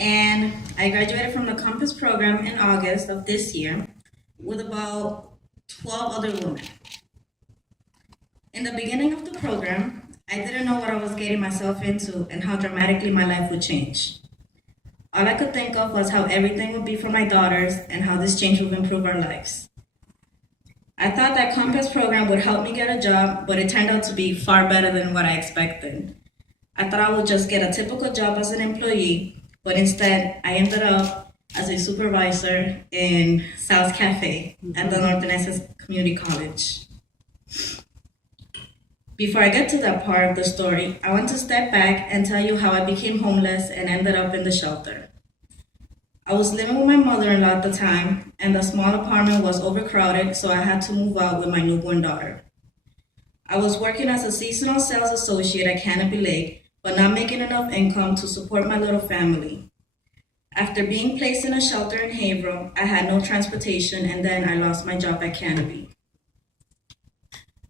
and I graduated from the Compass program in August of this year with about 12 other women. In the beginning of the program, I didn't know what I was getting myself into and how dramatically my life would change. All I could think of was how everything would be for my daughters and how this change would improve our lives. I thought that Compass program would help me get a job, but it turned out to be far better than what I expected. I thought I would just get a typical job as an employee, but instead I ended up as a supervisor in Sal's Cafe at the Northern Essex Community College. Before I get to that part of the story, I want to step back and tell you how I became homeless and ended up in the shelter. I was living with my mother-in-law at the time, and the small apartment was overcrowded, so I had to move out with my newborn daughter. I was working as a seasonal sales associate at Canopy Lake, but not making enough income to support my little family. After being placed in a shelter in Haverhill, I had no transportation, and then I lost my job at Canopy.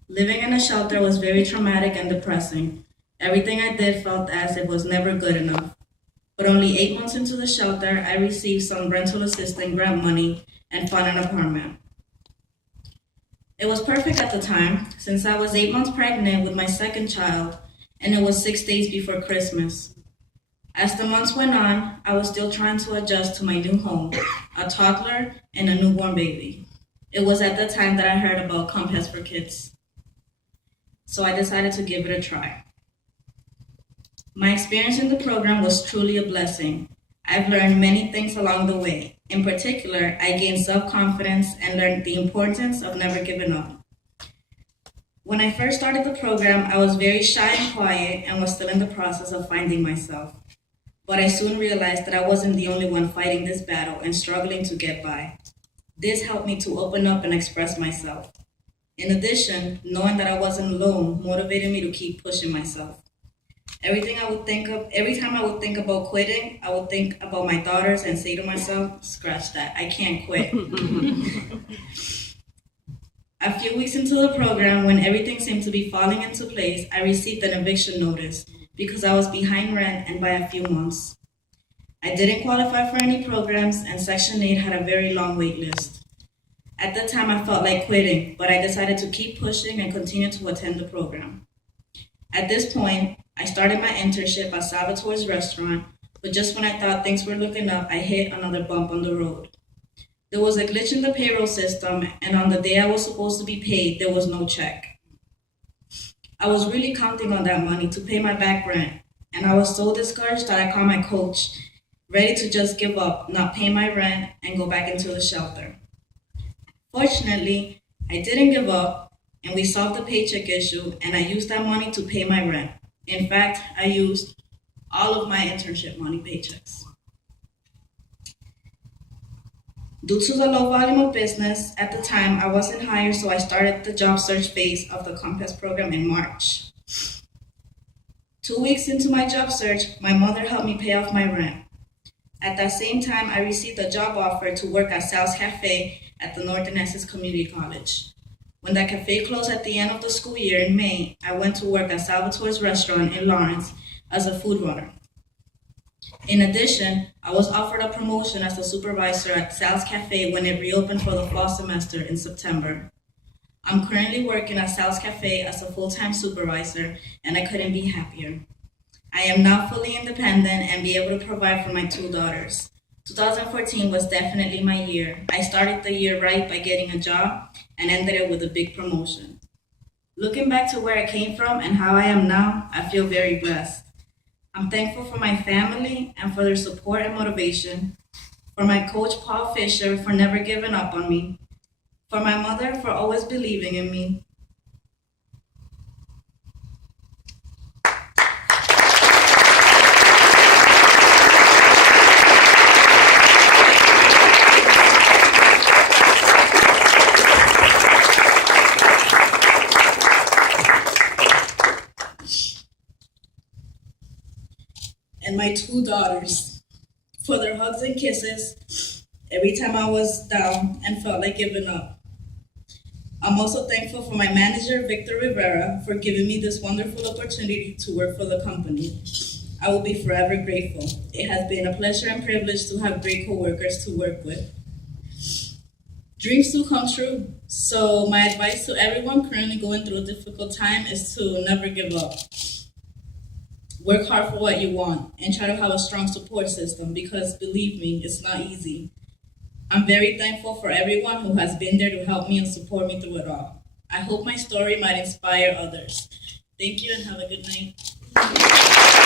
Living in a shelter was very traumatic and depressing. Everything I did felt as if it was never good enough. But only 8 months into the shelter, I received some rental assistance grant money and found an apartment. It was perfect at the time, since I was 8 months pregnant with my second child, and it was 6 days before Christmas. As the months went on, I was still trying to adjust to my new home, a toddler and a newborn baby. It was at that time that I heard about Compass for Kids. So I decided to give it a try. My experience in the program was truly a blessing. I've learned many things along the way. In particular, I gained self-confidence and learned the importance of never giving up. When I first started the program, I was very shy and quiet and was still in the process of finding myself. But I soon realized that I wasn't the only one fighting this battle and struggling to get by. This helped me to open up and express myself. In addition, knowing that I wasn't alone motivated me to keep pushing myself. Every time I would think about quitting, I would think about my daughters and say to myself, scratch that, I can't quit. A few weeks into the program, when everything seemed to be falling into place, I received an eviction notice because I was behind rent and by a few months. I didn't qualify for any programs, and Section 8 had a very long wait list. At that time, I felt like quitting, but I decided to keep pushing and continue to attend the program. At this point, I started my internship at Salvatore's restaurant, but just when I thought things were looking up, I hit another bump on the road. There was a glitch in the payroll system, and on the day I was supposed to be paid, there was no check. I was really counting on that money to pay my back rent, and I was so discouraged that I called my coach, ready to just give up, not pay my rent, and go back into the shelter. Fortunately, I didn't give up, and we solved the paycheck issue, and I used that money to pay my rent. In fact, I used all of my internship money paychecks. Due to the low volume of business, at the time I wasn't hired, so I started the job search phase of the Compass program in March. 2 weeks into my job search, my mother helped me pay off my rent. At that same time, I received a job offer to work at Sal's Cafe at the Northern Essex Community College. When that cafe closed at the end of the school year in May, I went to work at Salvatore's restaurant in Lawrence as a food runner. In addition, I was offered a promotion as a supervisor at Sal's Cafe when it reopened for the fall semester in September. I'm currently working at Sal's Cafe as a full-time supervisor, and I couldn't be happier. I am now fully independent and be able to provide for my 2 daughters. 2014 was definitely my year. I started the year right by getting a job and ended it with a big promotion. Looking back to where I came from and how I am now, I feel very blessed. I'm thankful for my family and for their support and motivation, for my coach Paul Fisher for never giving up on me, for my mother for always believing in me, and my 2 daughters for their hugs and kisses every time I was down and felt like giving up. I'm also thankful for my manager, Victor Rivera, for giving me this wonderful opportunity to work for the company. I will be forever grateful. It has been a pleasure and privilege to have great coworkers to work with. Dreams do come true. So my advice to everyone currently going through a difficult time is to never give up. Work hard for what you want and try to have a strong support system because believe me, it's not easy. I'm very thankful for everyone who has been there to help me and support me through it all. I hope my story might inspire others. Thank you and have a good night.